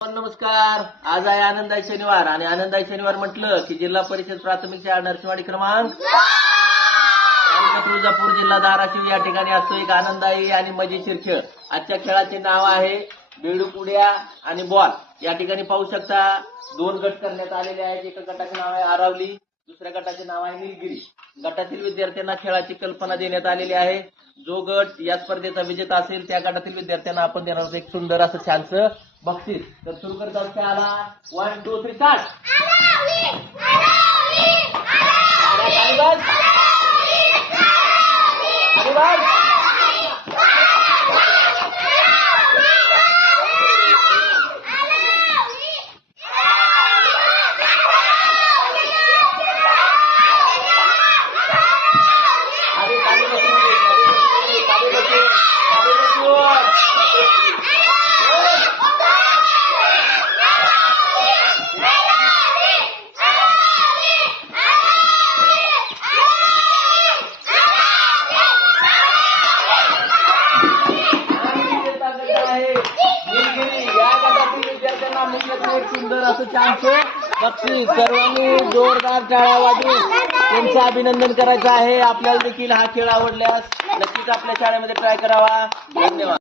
नमस्कार. आज आहे आनंदाई शनिवार आणि आनंदाई शनिवार म्हटलं की जिल्हा परिषद प्राथमिक शाळा नरसिंहवाडी क्रमांक तुळजापूर जिल्हा धाराशिव या ठिकाणी असतो एक आनंदाई आणि मजेशीर खेळ. आजच्या खेळाचे नाव आहे बेडूक उड्या आणि बॉल. या ठिकाणी पाहू शकता दोन गट करण्यात आलेले आहेत. एका गटाचे नाव आहे आरावली, दुसऱ्या गटाचे नाव आहे निलगिरी. गटातील विद्यार्थ्यांना खेळाची कल्पना देण्यात आलेली आहे. जो गट या स्पर्धेचा विजेता असेल त्या गटातील विद्यार्थ्यांना आपण देणार आहोत एक सुंदर असं छानसं बक्षीस. तर सुरू करतात खेळाला. 1 2 3 स्टार्ट. एक सुंदर असं चान्स बक्षीस. सर्वांनी जोरदार टाळ्या वाजवून त्यांचं अभिनंदन करायचं आहे. आपल्याला देखील हा खेळ आवडल्यास नक्कीच आपल्या शाळेमध्ये ट्राय करावा. धन्यवाद.